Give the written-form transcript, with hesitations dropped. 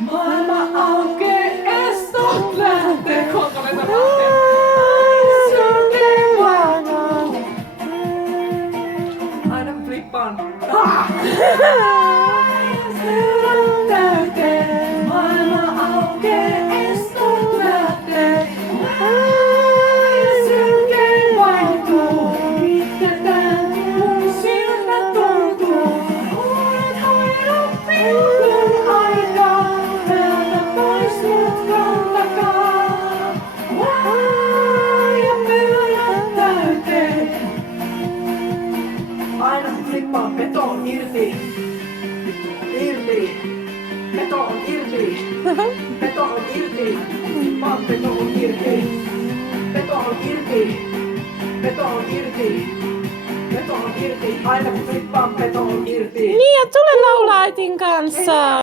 Maailma aukee, estot lähtee. Kontoleita lähtee. Aina flippaan. Maailma aukee, estot lähtee. Selkeä vaihtuu. Mitetään, kun silmät tuntuu. Olet hoidon pilkun aikaa. Täältä pois mutkan takaa. Ja pyörät täyteen. Aina flippaan beton irti. Irti. Beton irti. Beton irti. Flippaan beton irti. Beton irti. Beton irti. Beton irti. Aina kun flippaan beton irti. Niin, ja tule laulaa äitin kanssa.